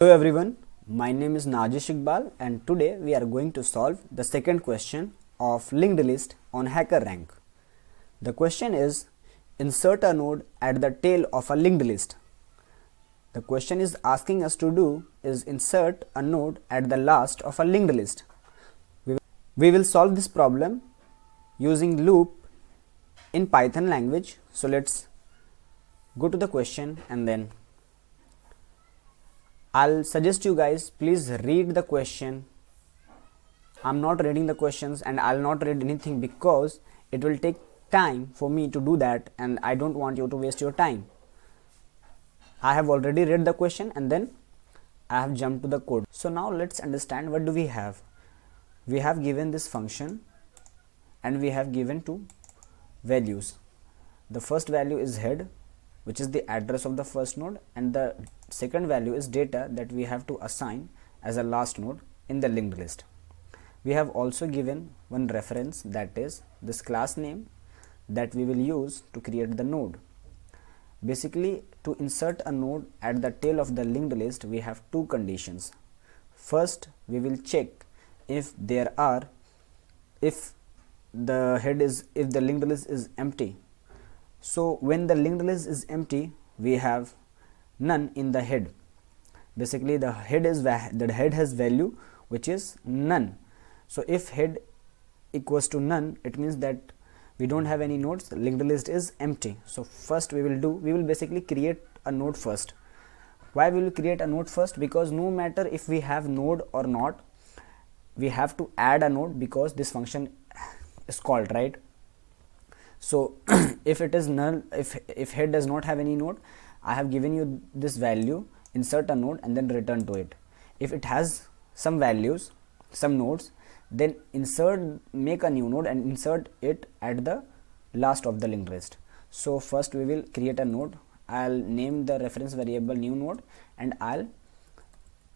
Hello everyone, my name is Najish Iqbal and today we are going to solve the second question of linked list on HackerRank. The question is insert a node at the tail of a linked list. The question is asking us to do is insert a node at the last of a linked list. We will solve this problem using loop in Python language. So let's go to the question and then I'll suggest you guys please read the question. I'm not reading the questions and I'll not read anything because it will take time for me to do that and I don't want you to waste your time. I have already read the question and then I have jumped to the code. So now let's understand what do we have. We have given this function and we have given two values. The first value is head, which is the address of the first node, and the second value is data that we have to assign as a last node in the linked list. We have also given one reference, that is this class name that we will use to create the node. Basically, to insert a node at the tail of the linked list, we have two conditions. First, we will check if the linked list is empty. So when the linked list is empty, we have none in the head. Basically the head has value which is none. So if head equals to none, it means that we don't have any nodes, the linked list is empty. So first we will basically create a node first. Why we will create a node first? Because no matter if we have node or not, we have to add a node because this function is called, right? So if it is null, if head does not have any node, I have given you this value, insert a node and then return to it. If it has some values, some nodes, then make a new node and insert it at the last of the linked list. So first we will create a node. I'll name the reference variable new node and I'll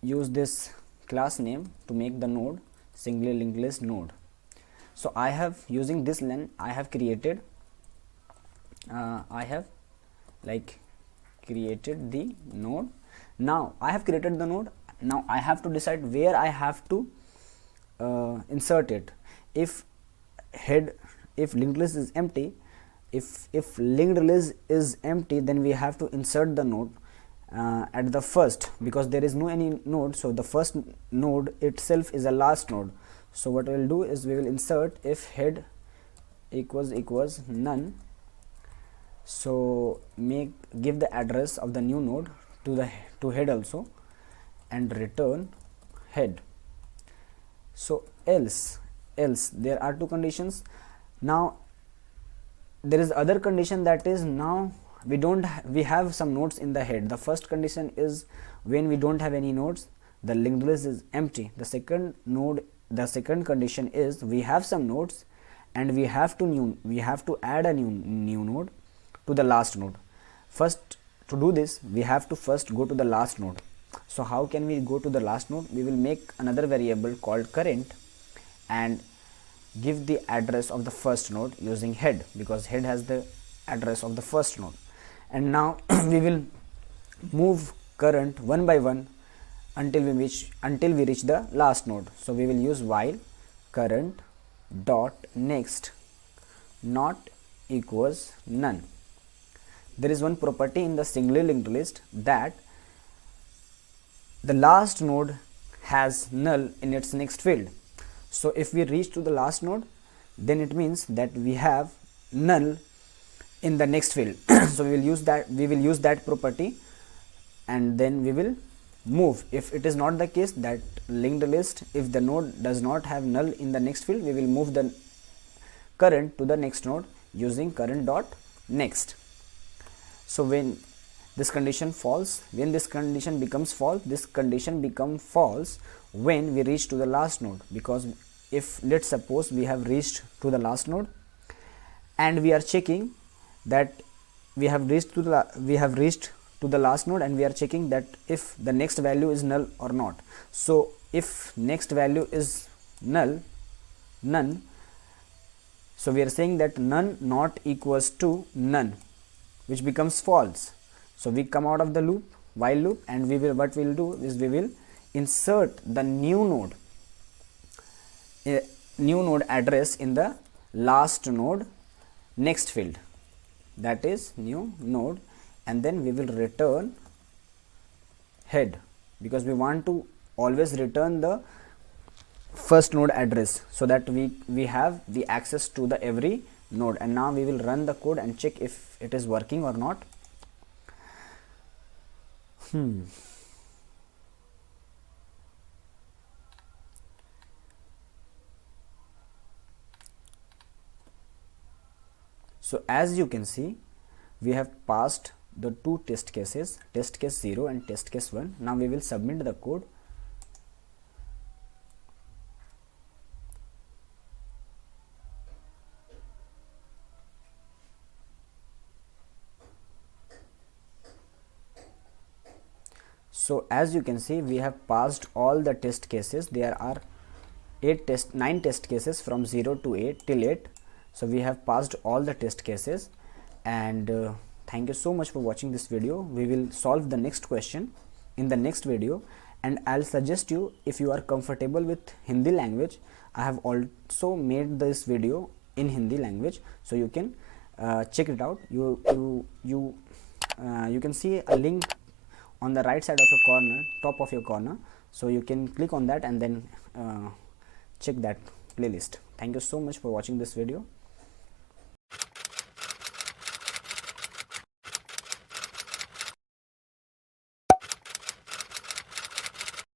use this class name to make the node single linked list node. So I have, using this len, I have created created the node. Now I have created the node. Now I have to decide where I have to insert it. If linked list is empty, if linked list is empty, then we have to insert the node at the first, because there is no any node. So the first node itself is a last node. So what we will do is we will insert if head equals none. So give the address of the new node to head also and return head. So else there are two conditions. Now there is other condition, that is now we have some nodes in the head. The first condition is when we don't have any nodes, the linked list is empty. The second condition is we have some nodes and we have to add a new node to the last node. First, to do this, we have to first go to the last node. So how can we go to the last node? We will make another variable called current and give the address of the first node using head, because head has the address of the first node. And now we will move current one by one until we reach the last node. So we will use while current dot next not equals none. There is one property in the single linked list that the last node has null in its next field. So if we reach to the last node, then it means that we have null in the next field. So we will use that property and then we will move. If it is not the case, that linked list, if the node does not have null in the next field, we will move the current to the next node using current dot next. So when this condition becomes false, this condition becomes false when we reach to the last node, because if let's suppose we have reached to the last node and we are checking that we have reached to the last node and we are checking that if the next value is null or not. So if next value is none, so we are saying that none not equals to none, which becomes false. So we come out of the loop while loop, and we will, what we will do is we will insert the new node address in the last node next field, that is new node, and then we will return head, because we want to always return the first node address, so that we have the access to the every node. And now we will run the code and check if it is working or not. So as you can see, we have passed the two test cases, test case 0 and test case 1. Now we will submit the code. So as you can see, we have passed all the test cases. There are 9 test cases from 0 to 8 till 8. So we have passed all the test cases, and thank you so much for watching this video. We will solve the next question in the next video, and I'll suggest you, if you are comfortable with Hindi language, I have also made this video in Hindi language, so you can check it out. You can see a link on the right side of your corner, top of your corner, so you can click on that and then check that playlist. Thank you so much for watching this video.